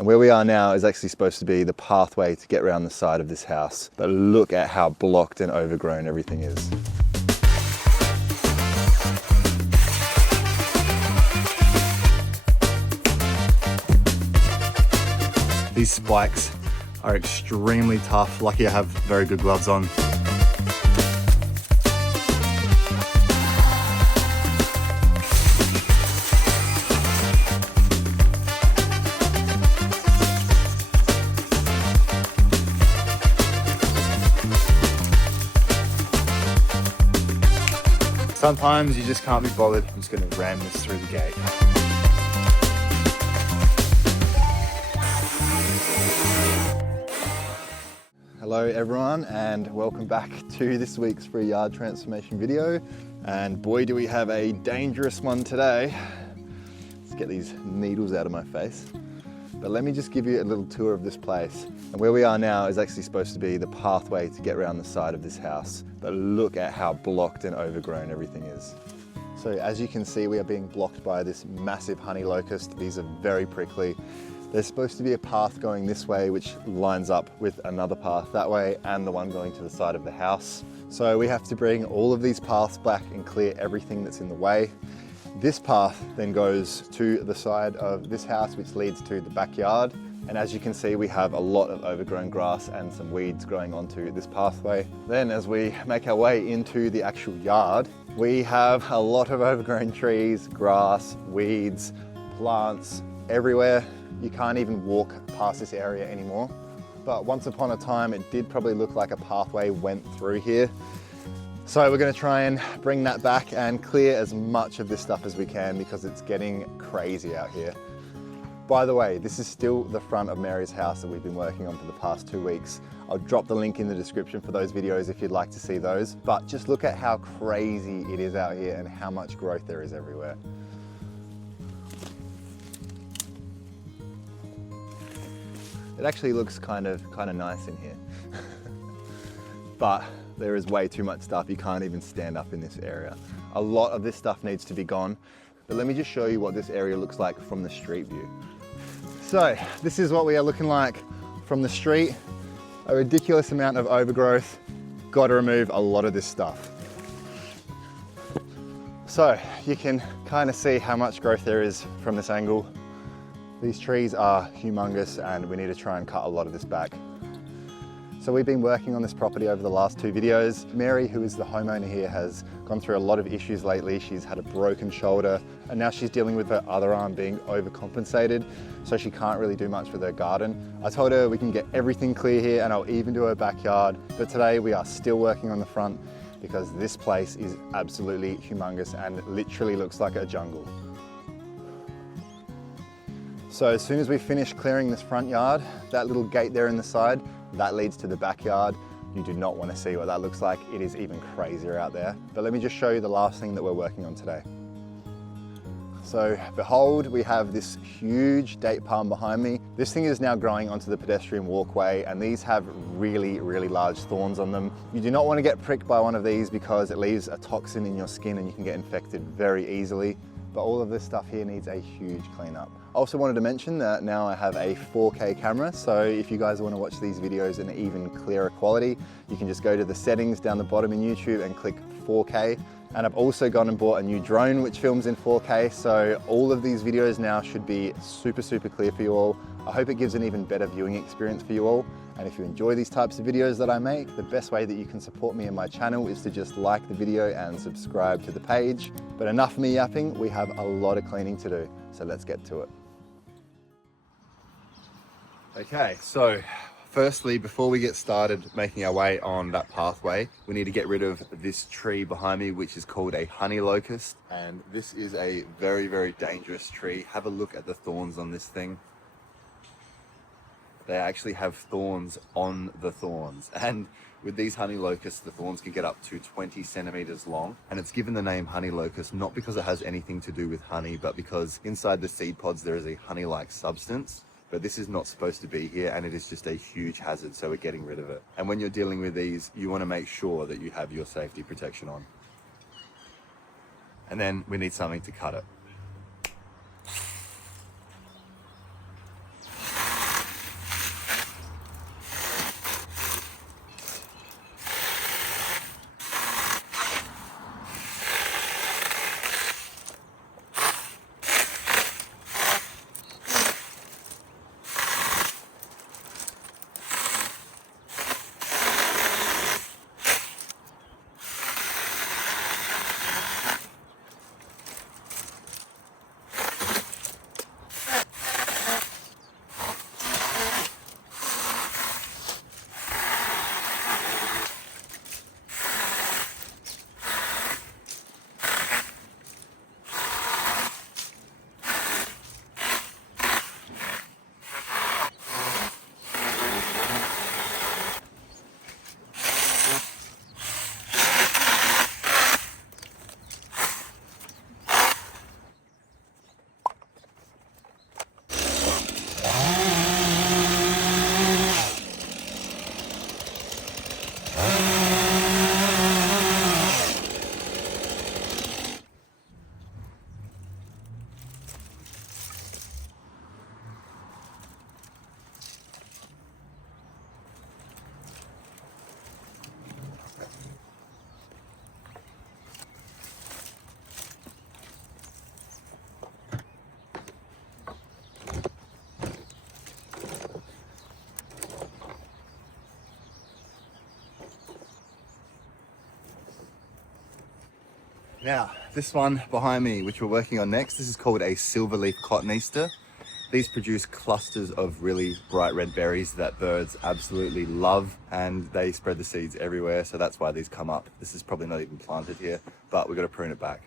And where we are now is actually supposed to be the pathway to get around the side of this house. But look at how blocked and overgrown everything is. These spikes are extremely tough. Lucky I have very good gloves on. Sometimes you just can't be bothered. I'm just going to ram this through the gate. Hello everyone, and welcome back to this week's free yard transformation video. And boy, do we have a dangerous one today. Let's get these needles out of my face. But let me just give you a little tour of this place. And where we are now is actually supposed to be the pathway to get around the side of this house. But look at how blocked and overgrown everything is. So as you can see, we are being blocked by this massive honey locust. These are very prickly. There's supposed to be a path going this way, which lines up with another path that way and the one going to the side of the house. So we have to bring all of these paths back and clear everything that's in the way. This path then goes to the side of this house, which leads to the backyard. And as you can see, we have a lot of overgrown grass and some weeds growing onto this pathway. Then as we make our way into the actual yard, we have a lot of overgrown trees, grass, weeds, plants everywhere. You can't even walk past this area anymore. But once upon a time, it did probably look like a pathway went through here. So we're going to try and bring that back and clear as much of this stuff as we can because it's getting crazy out here. By the way, this is still the front of Mary's house that we've been working on for the past 2 weeks. I'll drop the link in the description for those videos if you'd like to see those. But just look at how crazy it is out here and how much growth there is everywhere. It actually looks kind of nice in here. But there is way too much stuff. You can't even stand up in this area. A lot of this stuff needs to be gone. But let me just show you what this area looks like from the street view. So this is what we are looking like from the street. A ridiculous amount of overgrowth. Got to remove a lot of this stuff. So you can kind of see how much growth there is from this angle. These trees are humongous and we need to try and cut a lot of this back. So we've been working on this property over the last 2 videos. Mary, who is the homeowner here, has gone through a lot of issues lately. She's had a broken shoulder and now she's dealing with her other arm being overcompensated, so she can't really do much with her garden. I told her we can get everything clear here and I'll even do her backyard, but today we are still working on the front because this place is absolutely humongous and literally looks like a jungle. So as soon as we finish clearing this front yard, that little gate there in the side, that leads to the backyard. You do not want to see what that looks like. It is even crazier out there. But let me just show you the last thing that we're working on today. So behold, we have this huge date palm behind me. This thing is now growing onto the pedestrian walkway and these have really, really large thorns on them. You do not want to get pricked by one of these because it leaves a toxin in your skin and you can get infected very easily. But all of this stuff here needs a huge cleanup. I also wanted to mention that now I have a 4K camera, so if you guys want to watch these videos in an even clearer quality, you can just go to the settings down the bottom in YouTube and click 4K. And I've also gone and bought a new drone which films in 4K, so all of these videos now should be super clear for you all. I hope it gives an even better viewing experience for you all. And if you enjoy these types of videos that I make, the best way that you can support me and my channel is to just like the video and subscribe to the page. But enough of me yapping, we have a lot of cleaning to do, so let's get to it. Okay, so firstly, before we get started making our way on that pathway, we need to get rid of this tree behind me, which is called a honey locust. And this is a very dangerous tree. Have a look at the thorns on this thing. They actually have thorns on the thorns. And with these honey locusts, the thorns can get up to 20 centimeters long. And it's given the name honey locust, not because it has anything to do with honey, but because inside the seed pods, there is a honey-like substance. But this is not supposed to be here and it is just a huge hazard, so we're getting rid of it. And when you're dealing with these, you want to make sure that you have your safety protection on. And then we need something to cut it. Now, this one behind me, which we're working on next, this is called a silverleaf cotoneaster. These produce clusters of really bright red berries that birds absolutely love, and they spread the seeds everywhere, so that's why these come up. This is probably not even planted here, but we've got to prune it back.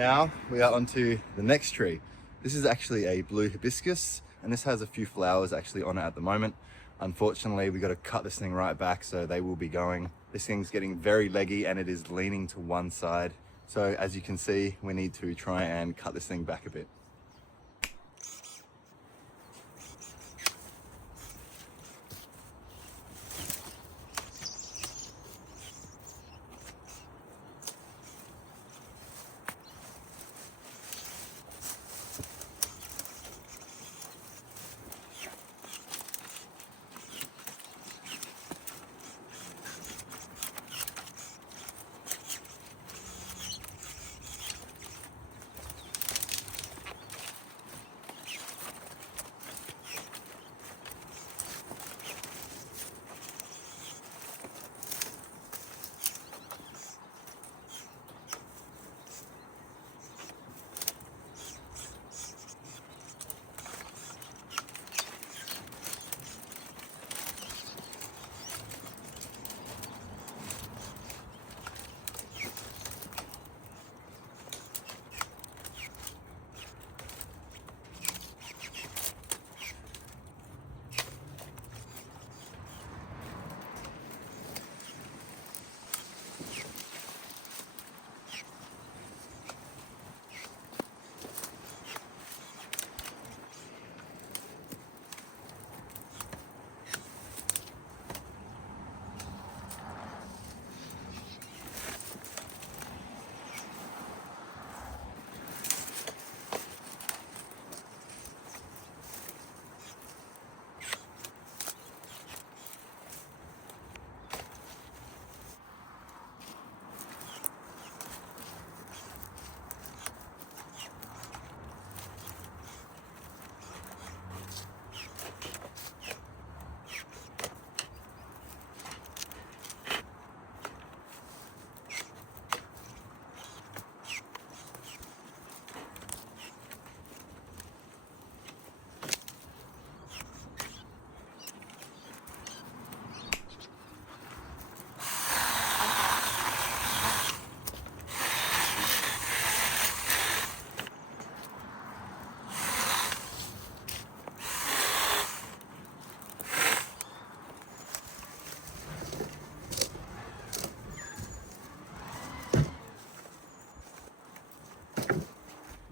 Now we are onto the next tree. This is actually a blue hibiscus, and this has a few flowers actually on it at the moment. Unfortunately, we got to cut this thing right back, so they will be going. This thing's getting very leggy and it is leaning to one side. So as you can see, we need to try and cut this thing back a bit.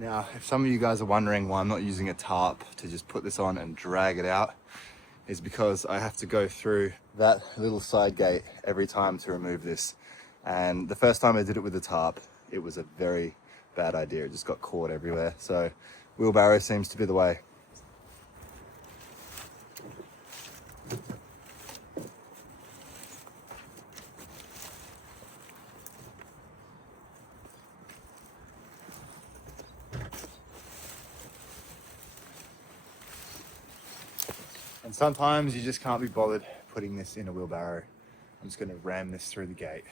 Now, if some of you guys are wondering why I'm not using a tarp to just put this on and drag it out, is because I have to go through that little side gate every time to remove this. And the first time I did it with the tarp, it was a very bad idea. It just got caught everywhere. So wheelbarrow seems to be the way. And sometimes you just can't be bothered putting this in a wheelbarrow. I'm just going to ram this through the gate.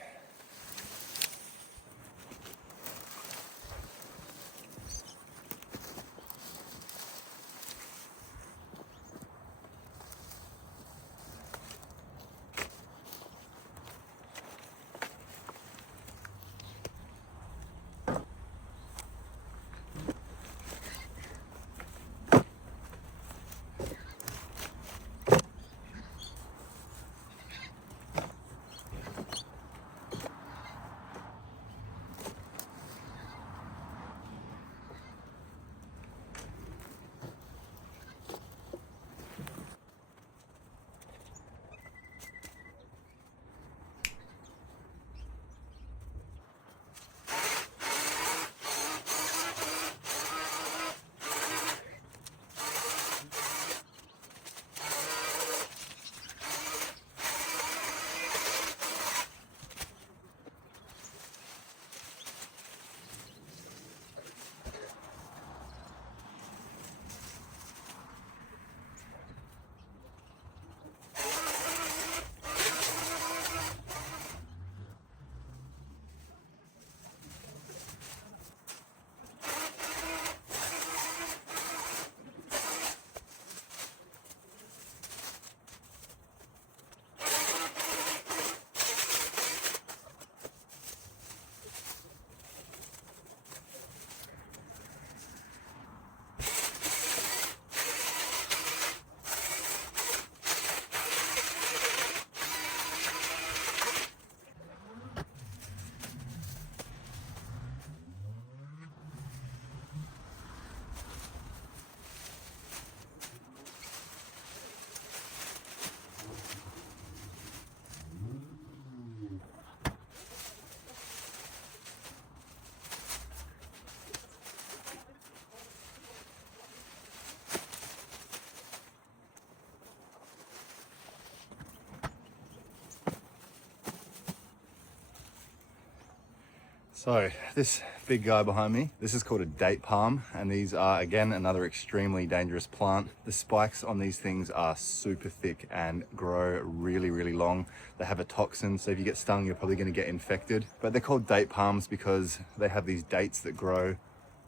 So this big guy behind me, this is called a date palm, and these are, again, another extremely dangerous plant. The spikes on these things are super thick and grow really, really long. They have a toxin, so if you get stung, you're probably going to get infected. But they're called date palms because they have these dates that grow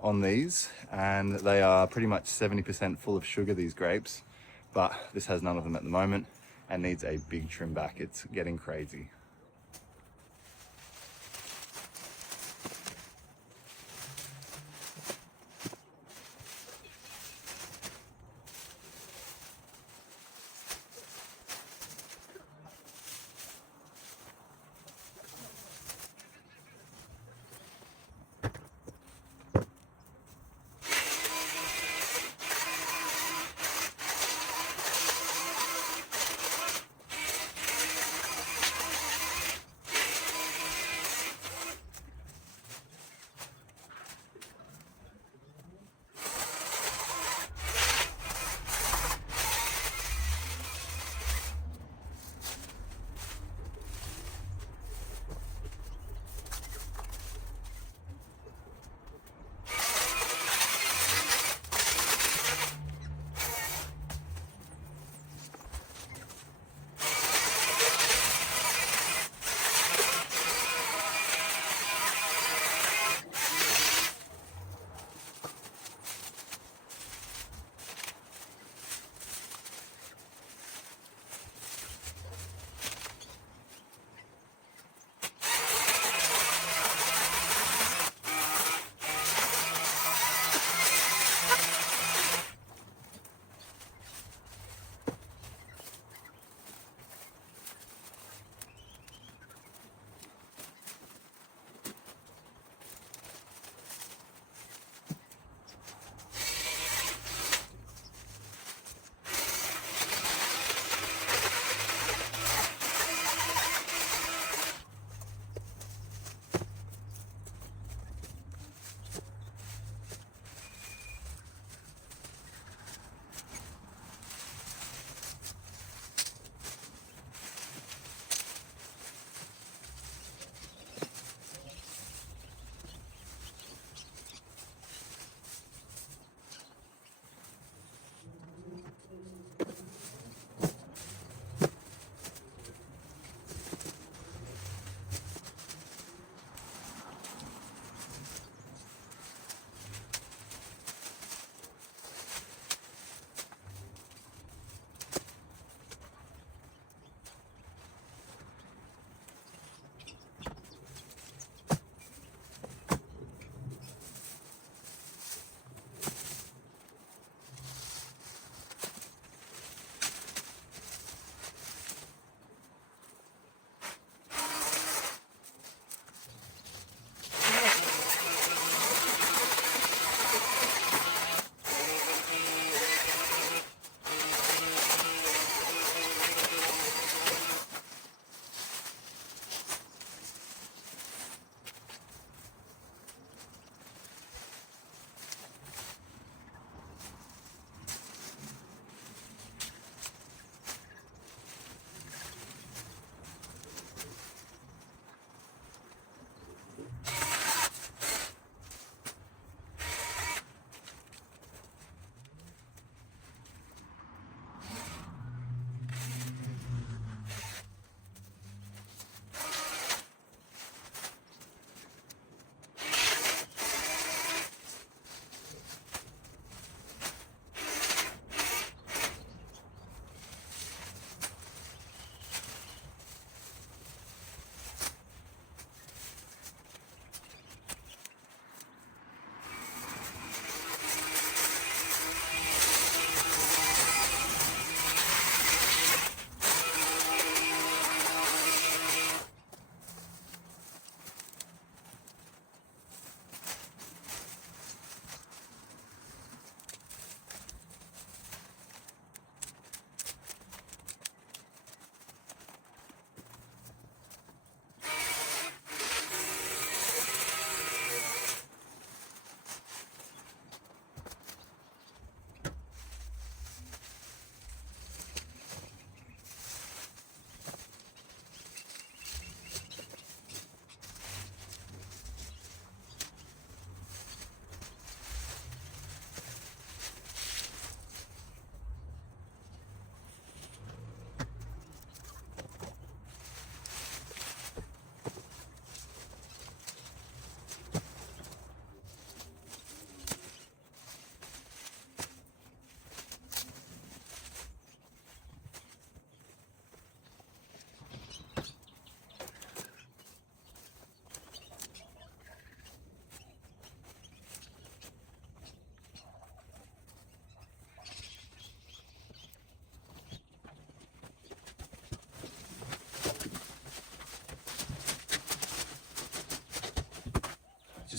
on these, and they are pretty much 70% full of sugar, these grapes. But this has none of them at the moment and needs a big trim back. It's getting crazy.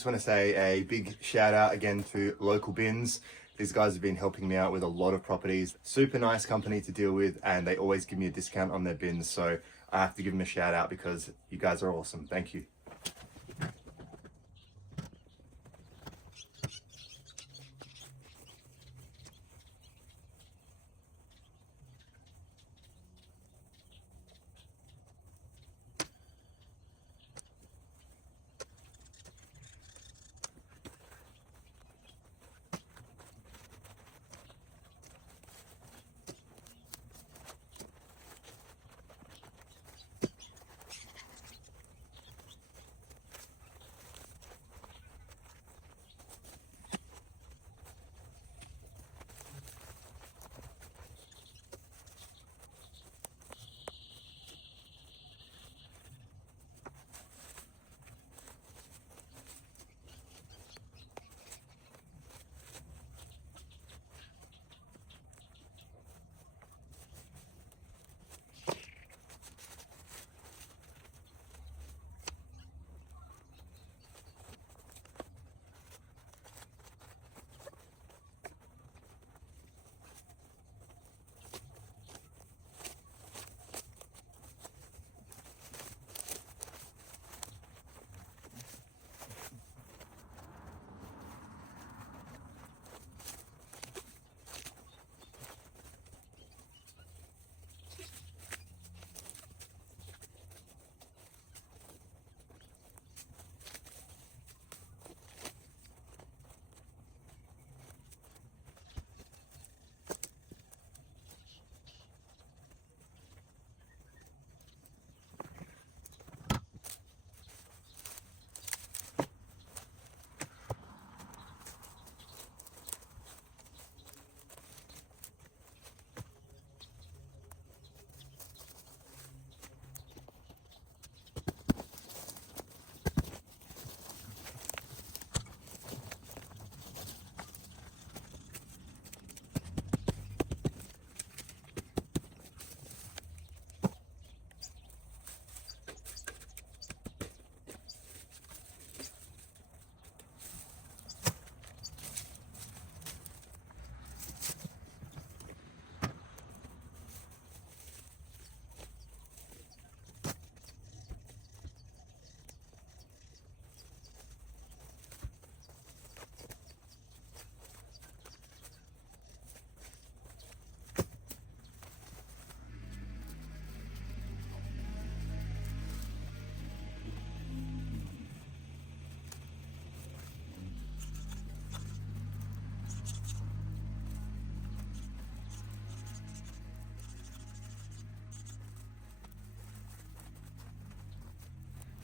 just want to say a big shout out again to Local Bins. These guys have been helping me out with a lot of properties. Super nice company to deal with, and they always give me a discount on their bins. So I have to give them a shout out because you guys are awesome. Thank you.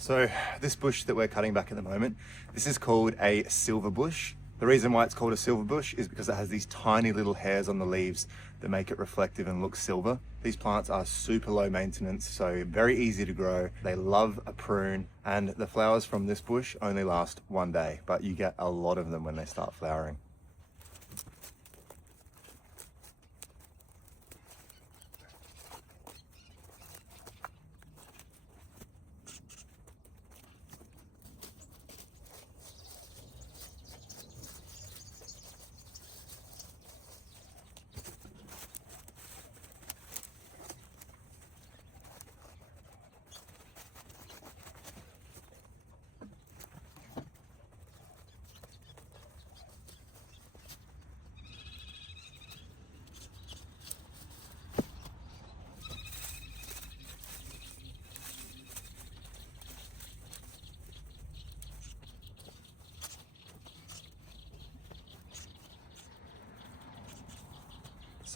So this bush that we're cutting back at the moment, this is called a silver bush. The reason why it's called a silver bush is because it has these tiny little hairs on the leaves that make it reflective and look silver. These plants are super low maintenance, so very easy to grow. They love a prune, and the flowers from this bush only last one day, but you get a lot of them when they start flowering.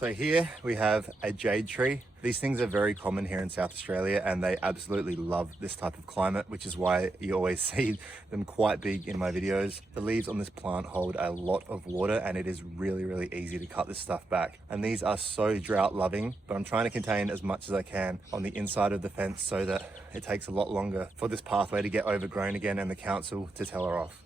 So here we have a jade tree. These things are very common here in South Australia, and they absolutely love this type of climate, which is why you always see them quite big in my videos. The leaves on this plant hold a lot of water, and it is really, really easy to cut this stuff back. And these are so drought loving, but I'm trying to contain as much as I can on the inside of the fence so that it takes a lot longer for this pathway to get overgrown again and the council to tell her off.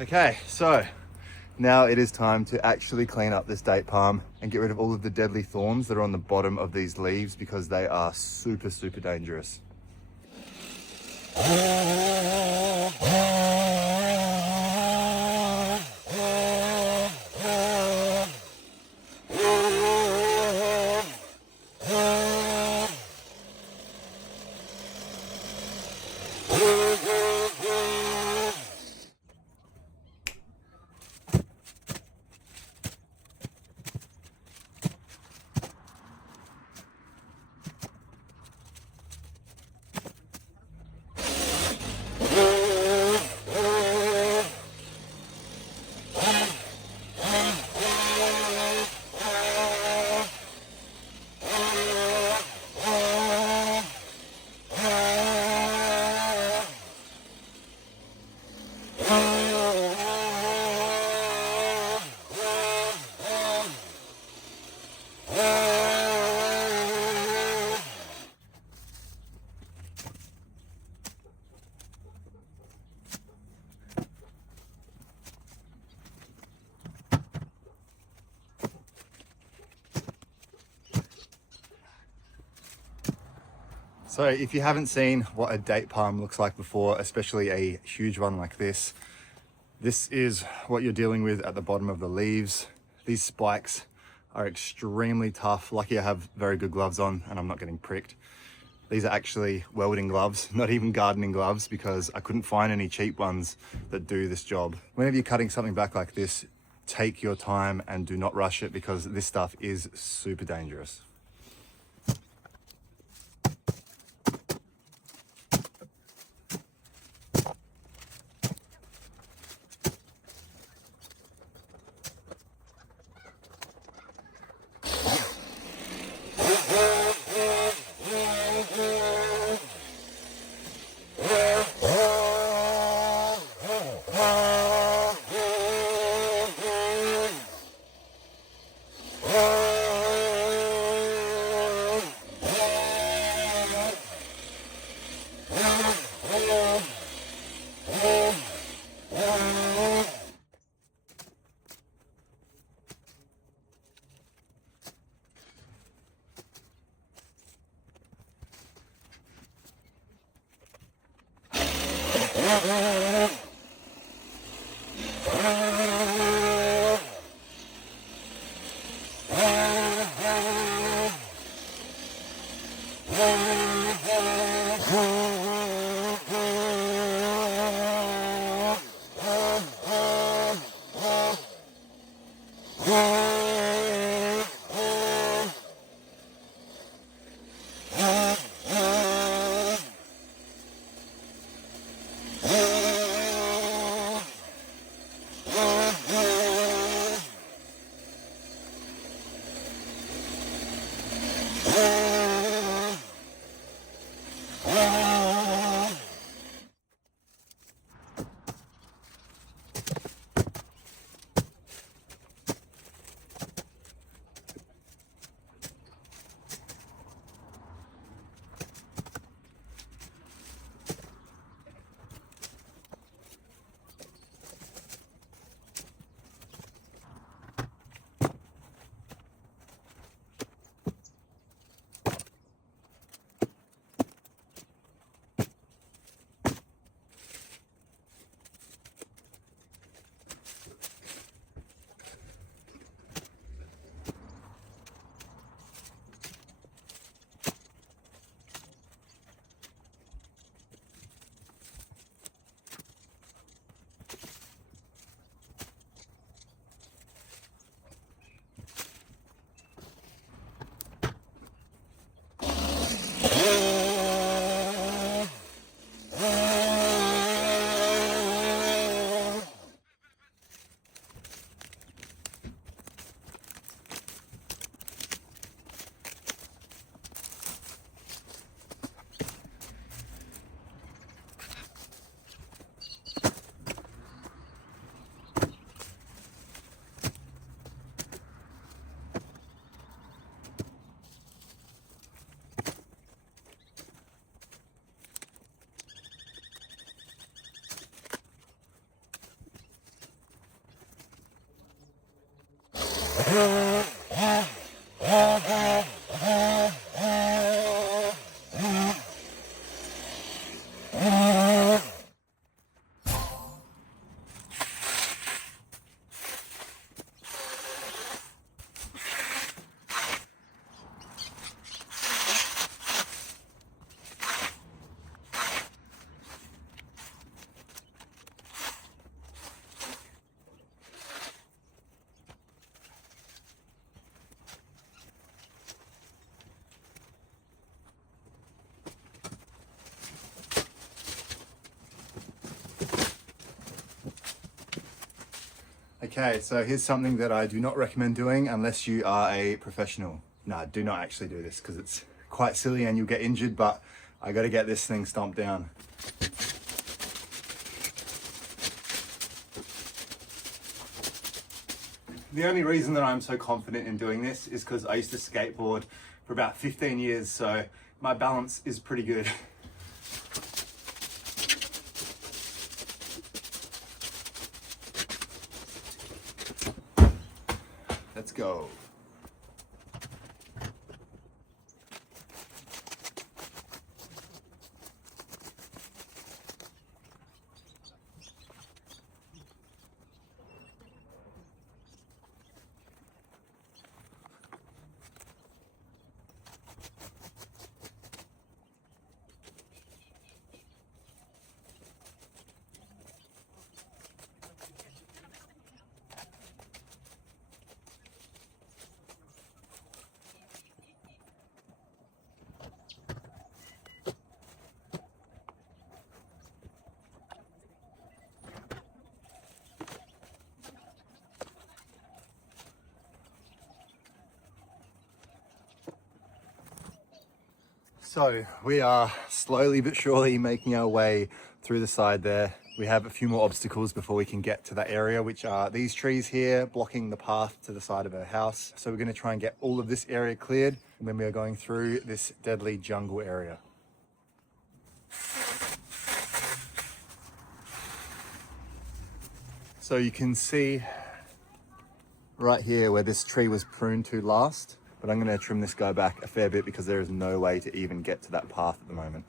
Okay, so now it is time to actually clean up this date palm and get rid of all of the deadly thorns that are on the bottom of these leaves because they are super, super dangerous. So if you haven't seen what a date palm looks like before, especially a huge one like this is what you're dealing with at the bottom of the leaves. These spikes are extremely tough. Lucky I have very good gloves on and I'm not getting pricked. These are actually welding gloves, not even gardening gloves, because I couldn't find any cheap ones that do this job. Whenever you're cutting something back like this, take your time and do not rush it because this stuff is super dangerous. Okay, so here's something that I do not recommend doing unless you are a professional. No, do not actually do this because it's quite silly and you'll get injured, but I got to get this thing stomped down. The only reason that I'm so confident in doing this is because I used to skateboard for about 15 years, so my balance is pretty good. Let's go. So we are slowly but surely making our way through the side there. We have a few more obstacles before we can get to that area, which are these trees here blocking the path to the side of our house. So we're going to try and get all of this area cleared when we are going through this deadly jungle area. So you can see right here where this tree was pruned to last, but I'm going to trim this guy back a fair bit because there is no way to even get to that path at the moment.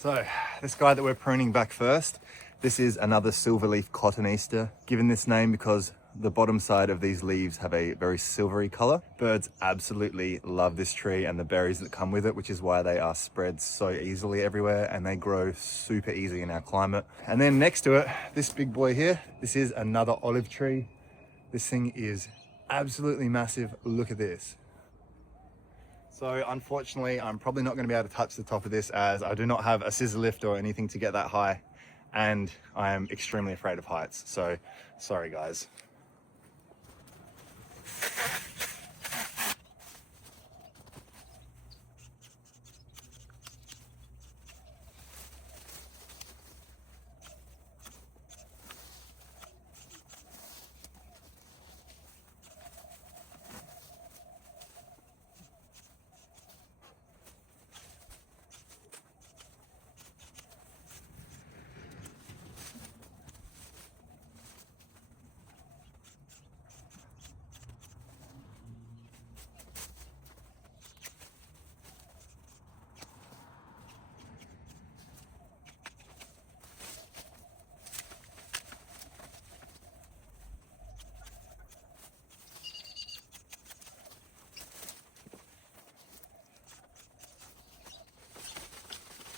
So this guy that we're pruning back first, this is another silverleaf cotoneaster, given this name because the bottom side of these leaves have a very silvery color. Birds absolutely love this tree and the berries that come with it, which is why they are spread so easily everywhere and they grow super easy in our climate. And then next to it, this big boy here, this is another olive tree. This thing is absolutely massive. Look at this. So unfortunately, I'm probably not going to be able to touch the top of this as I do not have a scissor lift or anything to get that high. And I am extremely afraid of heights. So sorry guys.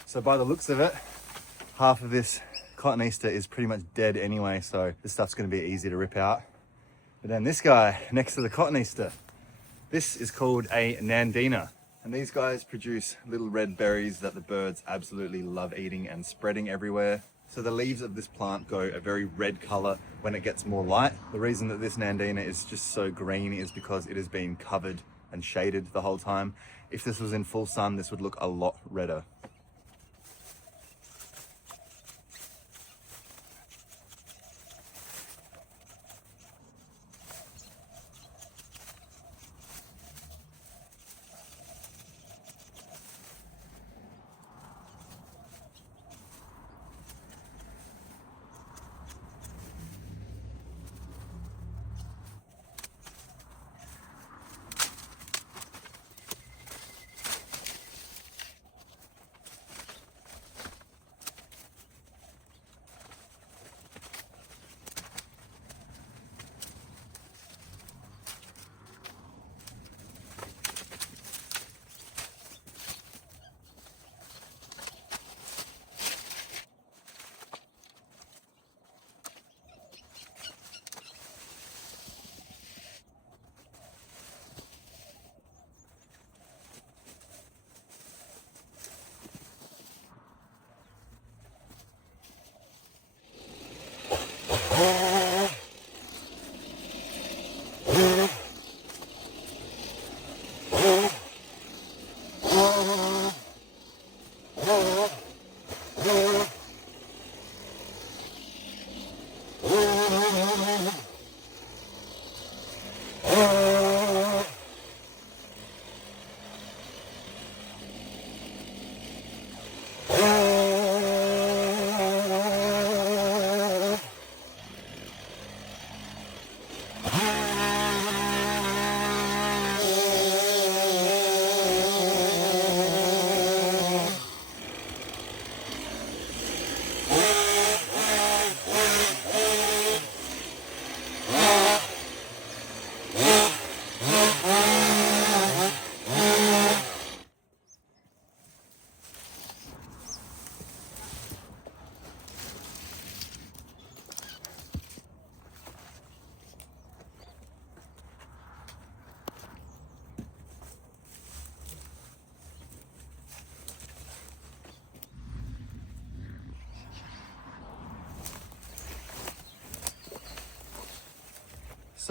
So by the looks of it, half of this cotoneaster is pretty much dead anyway, so this stuff's going to be easy to rip out. But then this guy next to the cotoneaster, this is called a nandina. And these guys produce little red berries that the birds absolutely love eating and spreading everywhere. So the leaves of this plant go a very red color when it gets more light. The reason that this Nandina is just so green is because it has been covered and shaded the whole time. If this was in full sun, this would look a lot redder.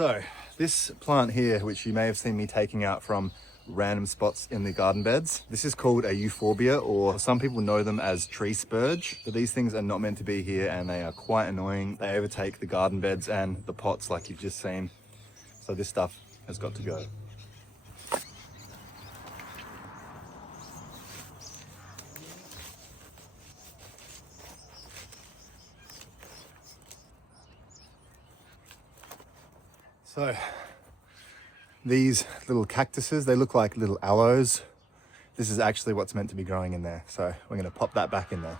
So this plant here, which you may have seen me taking out from random spots in the garden beds, this is called a euphorbia, or some people know them as tree spurge. But these things are not meant to be here and they are quite annoying. They overtake the garden beds and the pots like you've just seen. So this stuff has got to go. So these little cactuses, they look like little aloes. This is actually what's meant to be growing in there. So we're going to pop that back in there.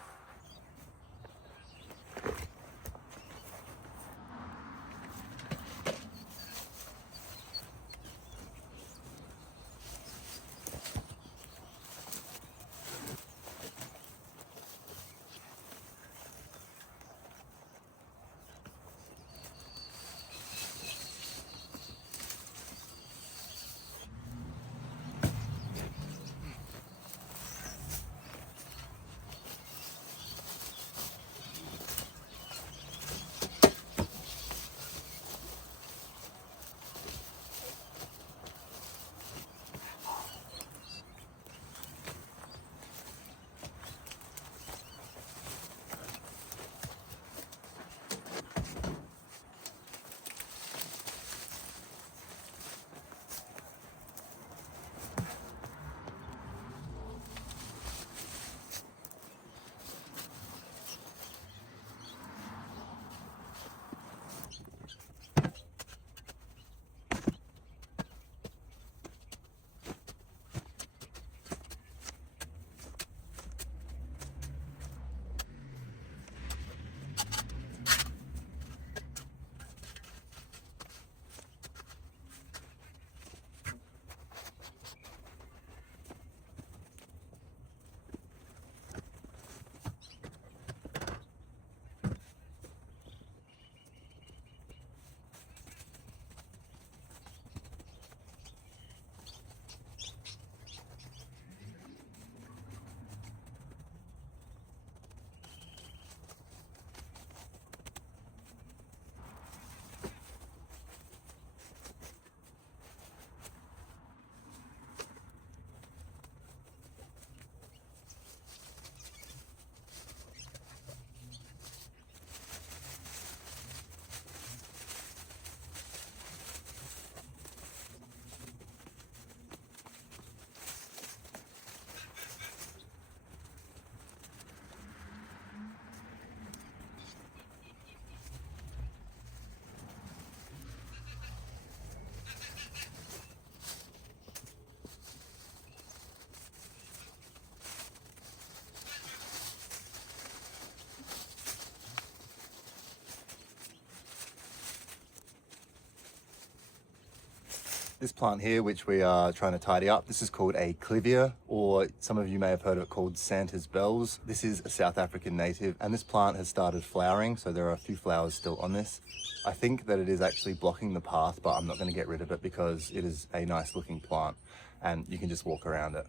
This plant here, which we are trying to tidy up, this is called a clivia, or some of you may have heard of it called Santa's bells. This is a South African native, and this plant has started flowering, so there are a few flowers still on this. I think that it is actually blocking the path, but I'm not going to get rid of it because it is a nice looking plant and you can just walk around it.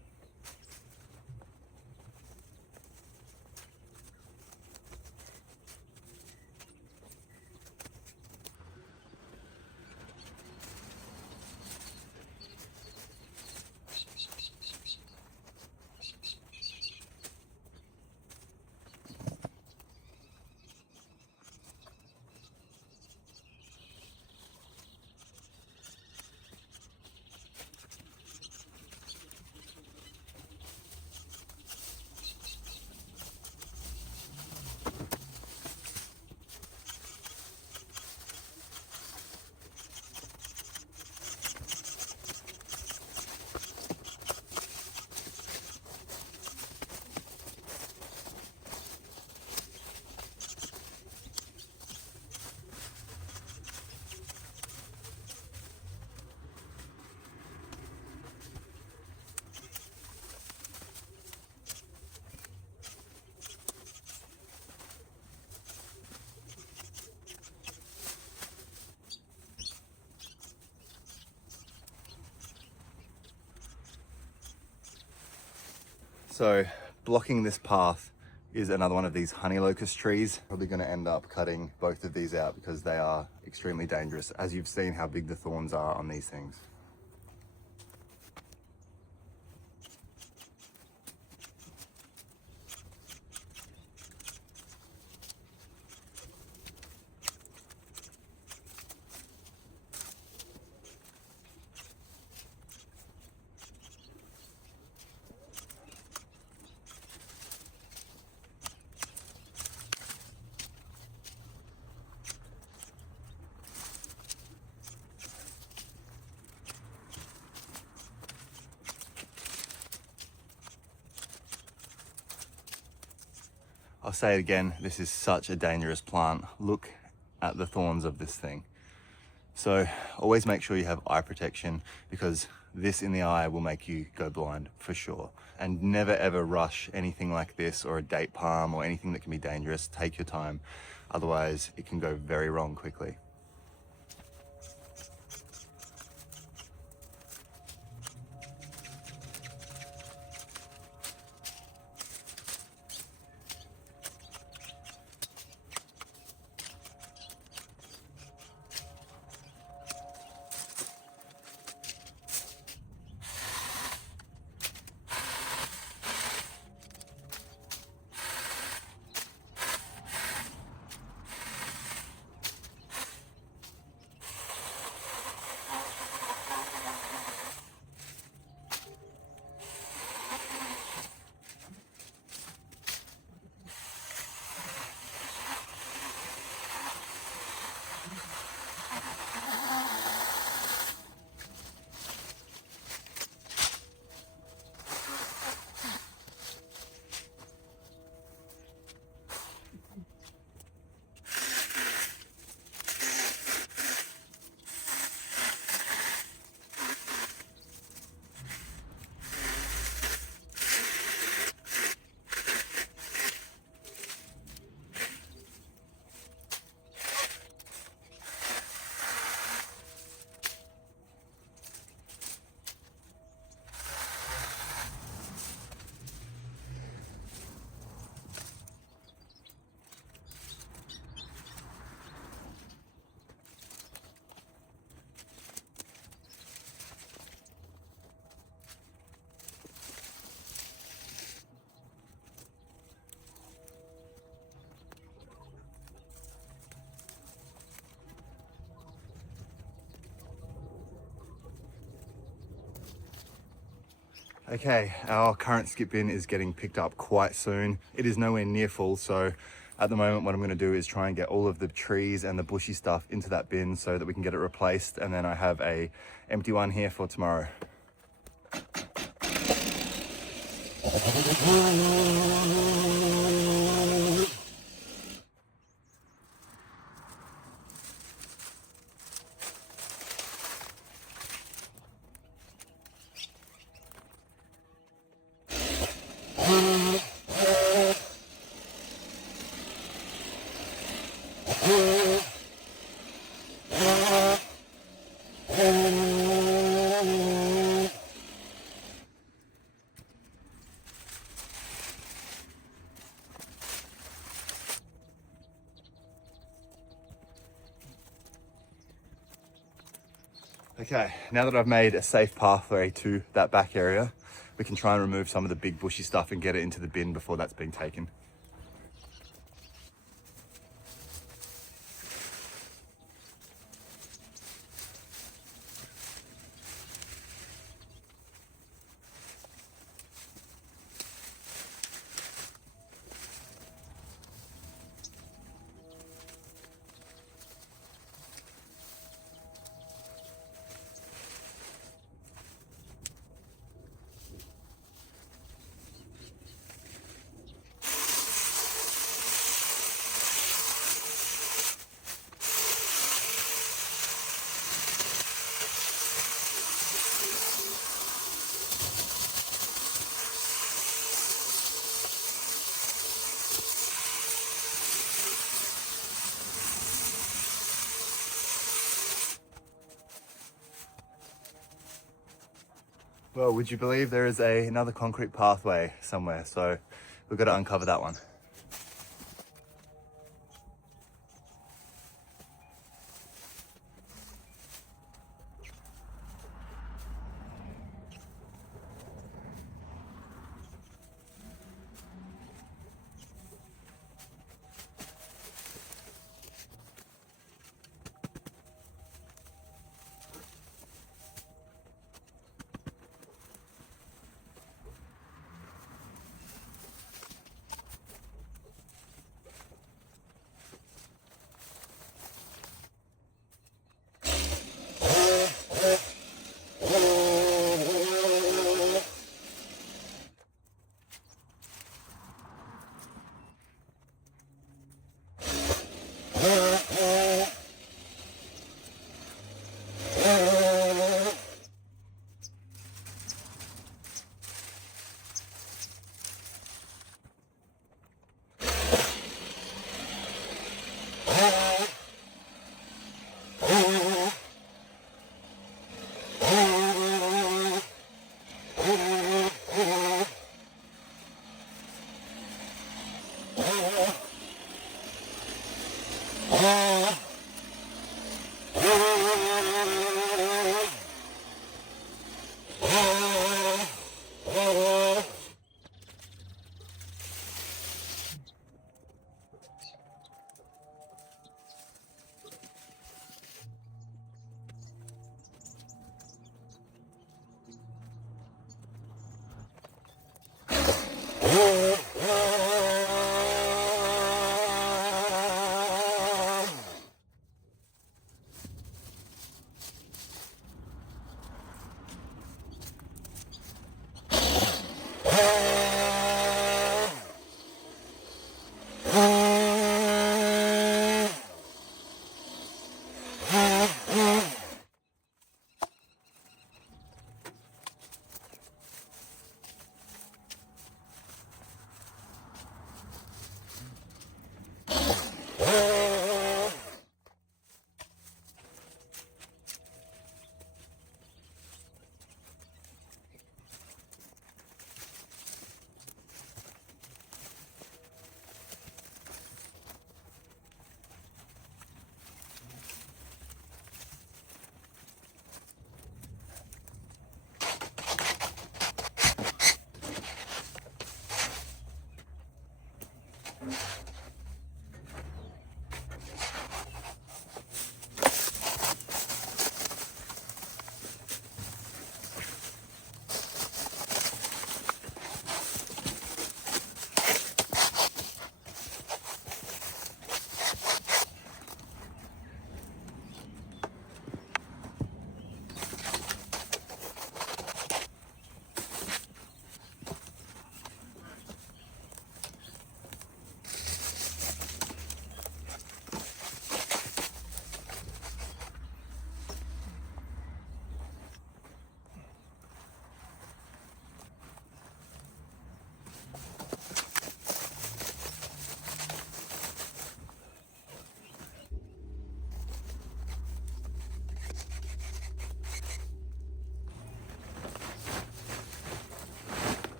So blocking this path is another one of these honey locust trees. Probably going to end up cutting both of these out because they are extremely dangerous, as you've seen how big the thorns are on these things. I'll say it again, this is such a dangerous plant. Look at the thorns of this thing. So always make sure you have eye protection, because this in the eye will make you go blind for sure. And never ever rush anything like this, or a date palm, or anything that can be dangerous. Take your time, otherwise it can go very wrong quickly. Okay, our current skip bin is getting picked up quite soon. It is nowhere near full, so at the moment what I'm going to do is try and get all of the trees and the bushy stuff into that bin so that we can get it replaced, and then I have a empty one here for tomorrow. Okay, now that I've made a safe pathway to that back area, we can try and remove some of the big bushy stuff and get it into the bin before that's being taken. Well, would you believe there is another concrete pathway somewhere? So we've got to uncover that one.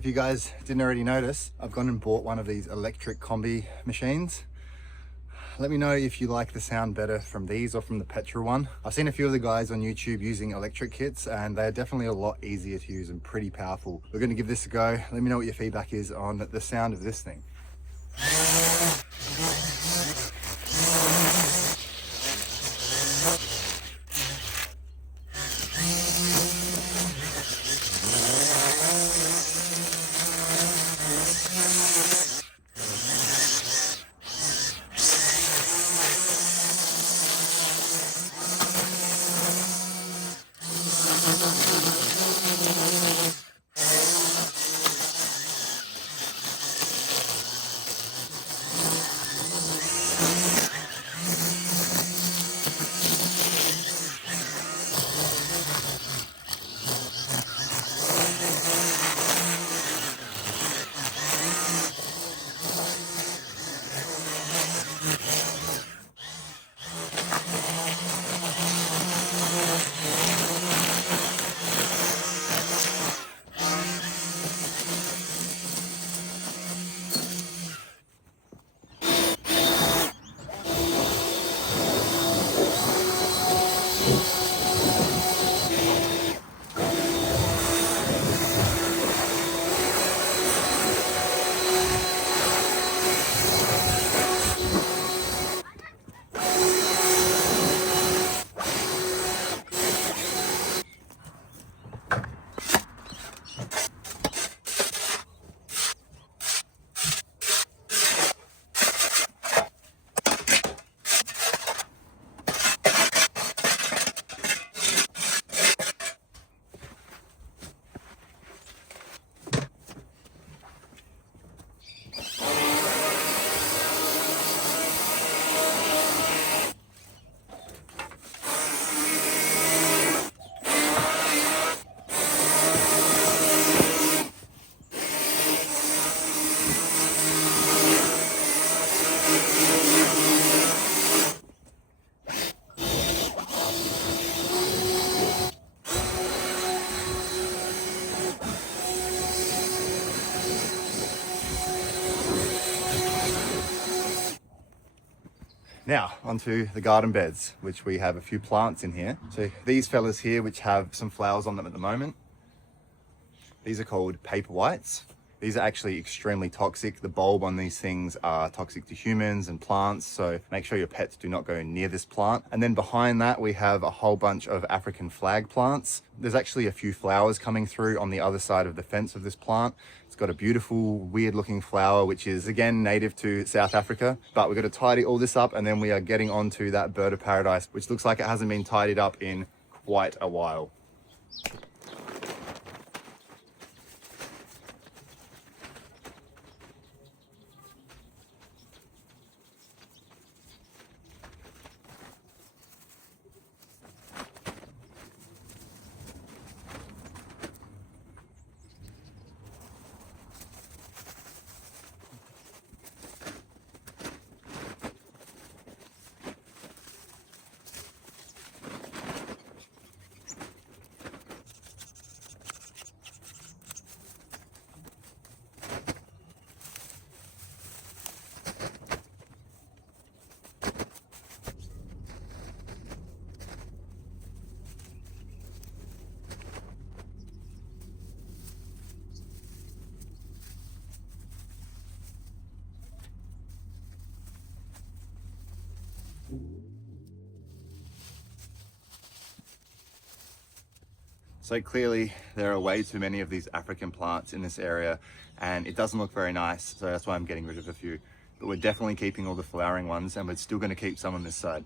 if you guys didn't already notice, I've gone and bought one of these electric combi machines. Let me know if you like the sound better from these or from the petrol one. I've seen a few of the guys on YouTube using electric kits and they're definitely a lot easier to use and pretty powerful. We're going to give this a go. Let me know what your feedback is on the sound of this thing. Now, onto the garden beds, which we have a few plants in here. So these fellas here, which have some flowers on them at the moment, these are called paper whites. These are actually extremely toxic. The bulb on these things are toxic to humans and plants, so make sure your pets do not go near this plant. And then behind that, we have a whole bunch of African flag plants. There's actually a few flowers coming through on the other side of the fence of this plant. It's got a beautiful, weird looking flower, which is again native to South Africa. But we've got to tidy all this up, and then we are getting onto that bird of paradise, which looks like it hasn't been tidied up in quite a while. So clearly there are way too many of these African plants in this area and it doesn't look very nice, so that's why I'm getting rid of a few. But we're definitely keeping all the flowering ones and we're still going to keep some on this side.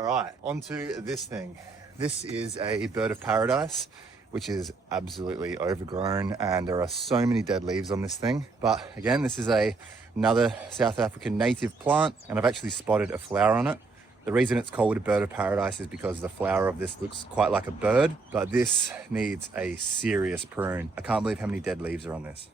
All right, onto this thing. This is a bird of paradise, which is absolutely overgrown, and there are so many dead leaves on this thing. But again, this is another South African native plant, and I've actually spotted a flower on it. The reason it's called a bird of paradise is because the flower of this looks quite like a bird, but this needs a serious prune. I can't believe how many dead leaves are on this.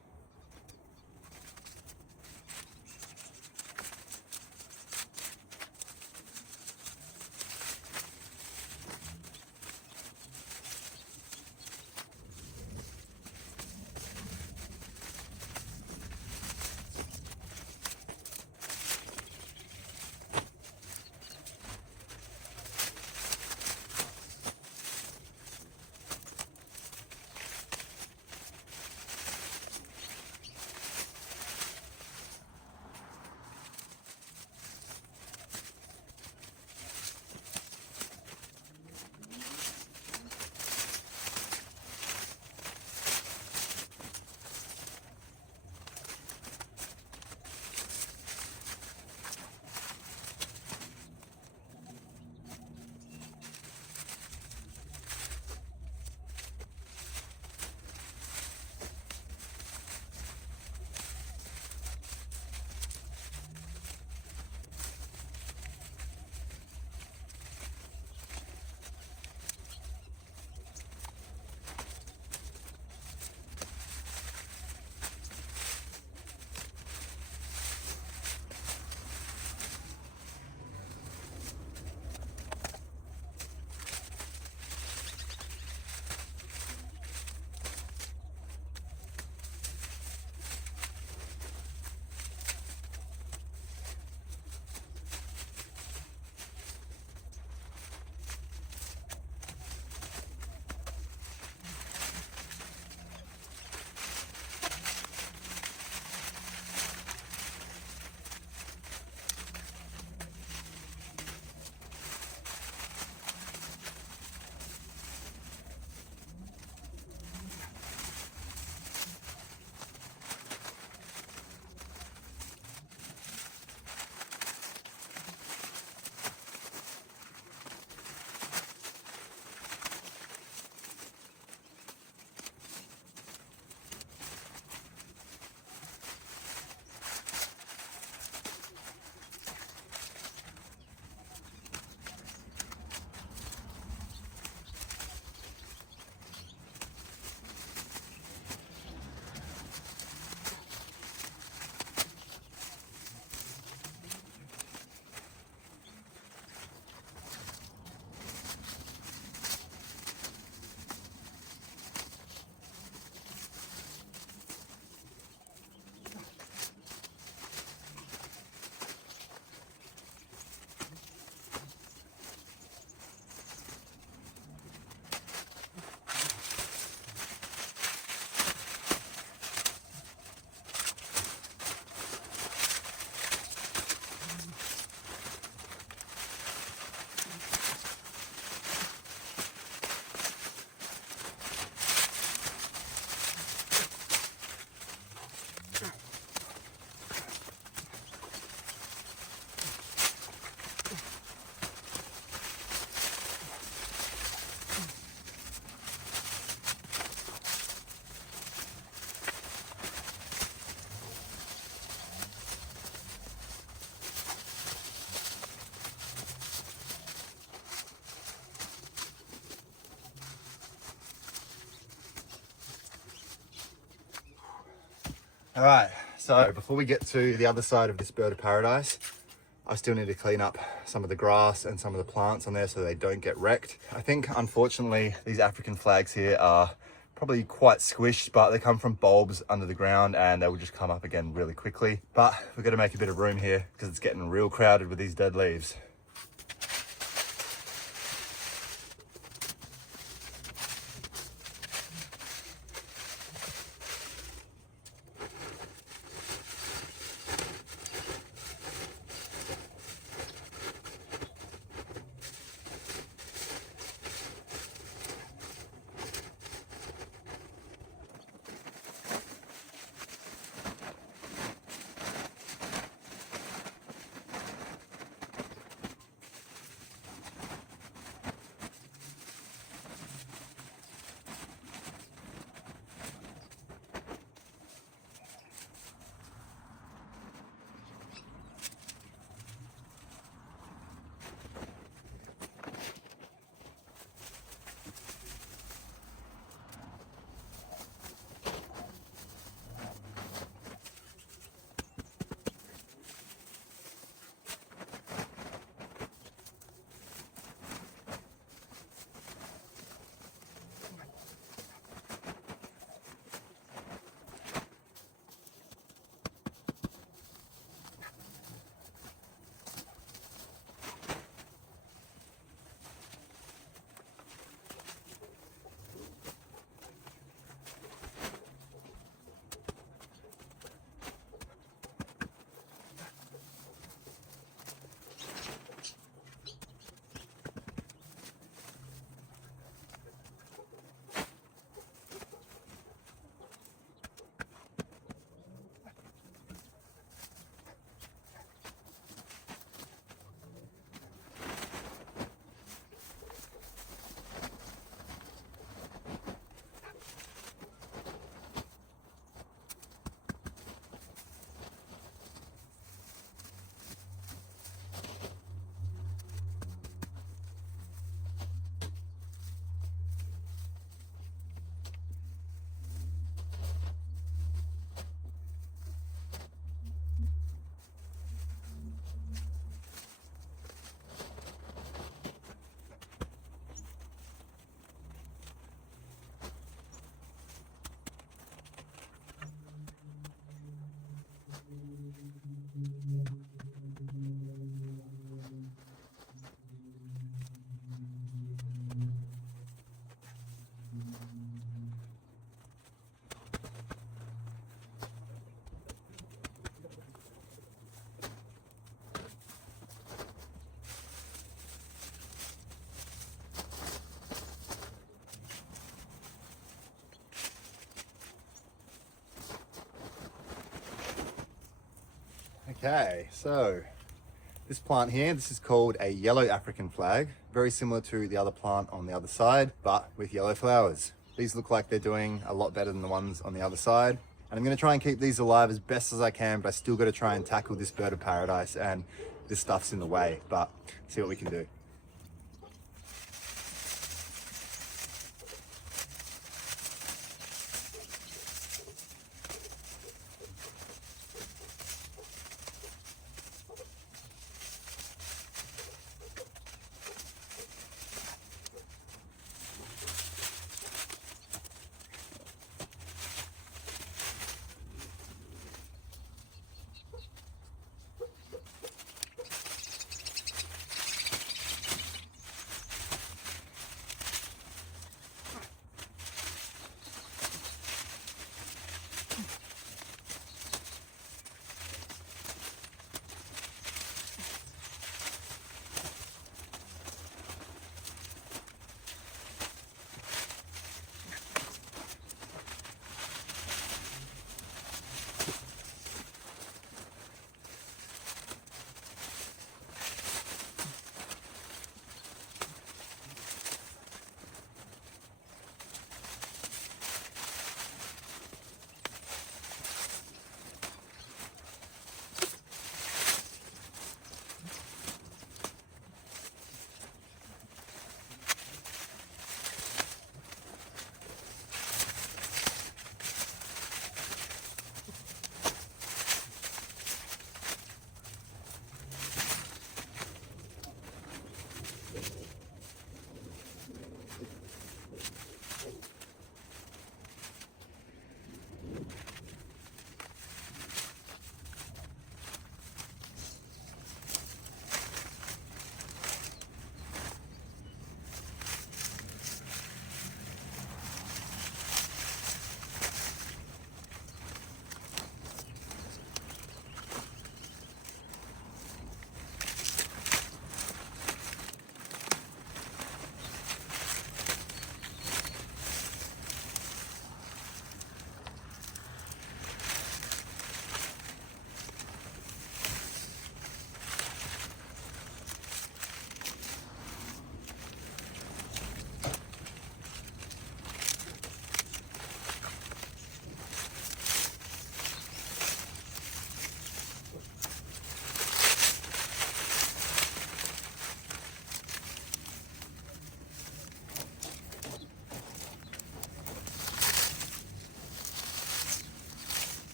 All right, so before we get to the other side of this bird of paradise, I still need to clean up some of the grass and some of the plants on there so they don't get wrecked. I think, unfortunately, these African flags here are probably quite squished, but they come from bulbs under the ground and they will just come up again really quickly. But we've got to make a bit of room here because it's getting real crowded with these dead leaves. Okay, so this plant here, this is called a yellow African flag. Very similar to the other plant on the other side, but with yellow flowers. These look like they're doing a lot better than the ones on the other side. And I'm gonna try and keep these alive as best as I can, but I still gotta try and tackle this bird of paradise, and this stuff's in the way, but see what we can do.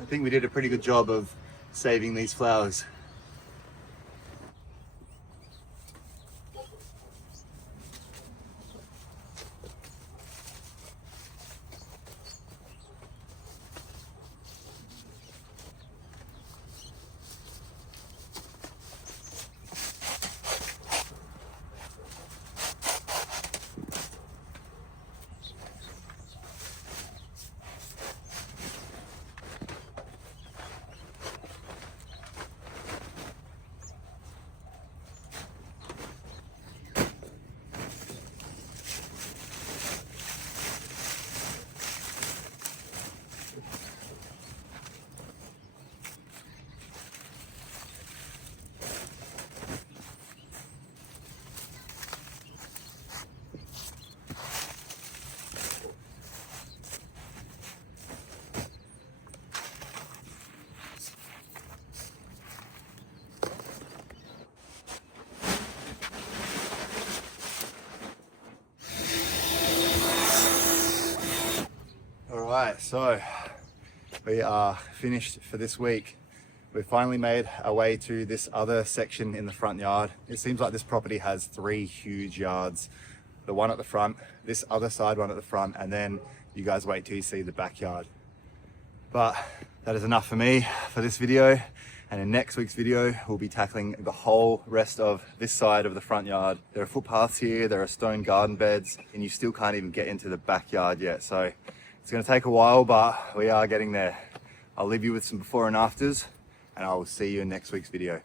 I think we did a pretty good job of saving these flowers. Alright, so we are finished for this week. We've finally made our way to this other section in the front yard. It seems like this property has 3 huge yards. The one at the front, this other side one at the front, and then you guys wait till you see the backyard. But that is enough for me for this video. And in next week's video, we'll be tackling the whole rest of this side of the front yard. There are footpaths here, there are stone garden beds, and you still can't even get into the backyard yet. So it's gonna take a while, but we are getting there. I'll leave you with some before and afters, and I will see you in next week's video.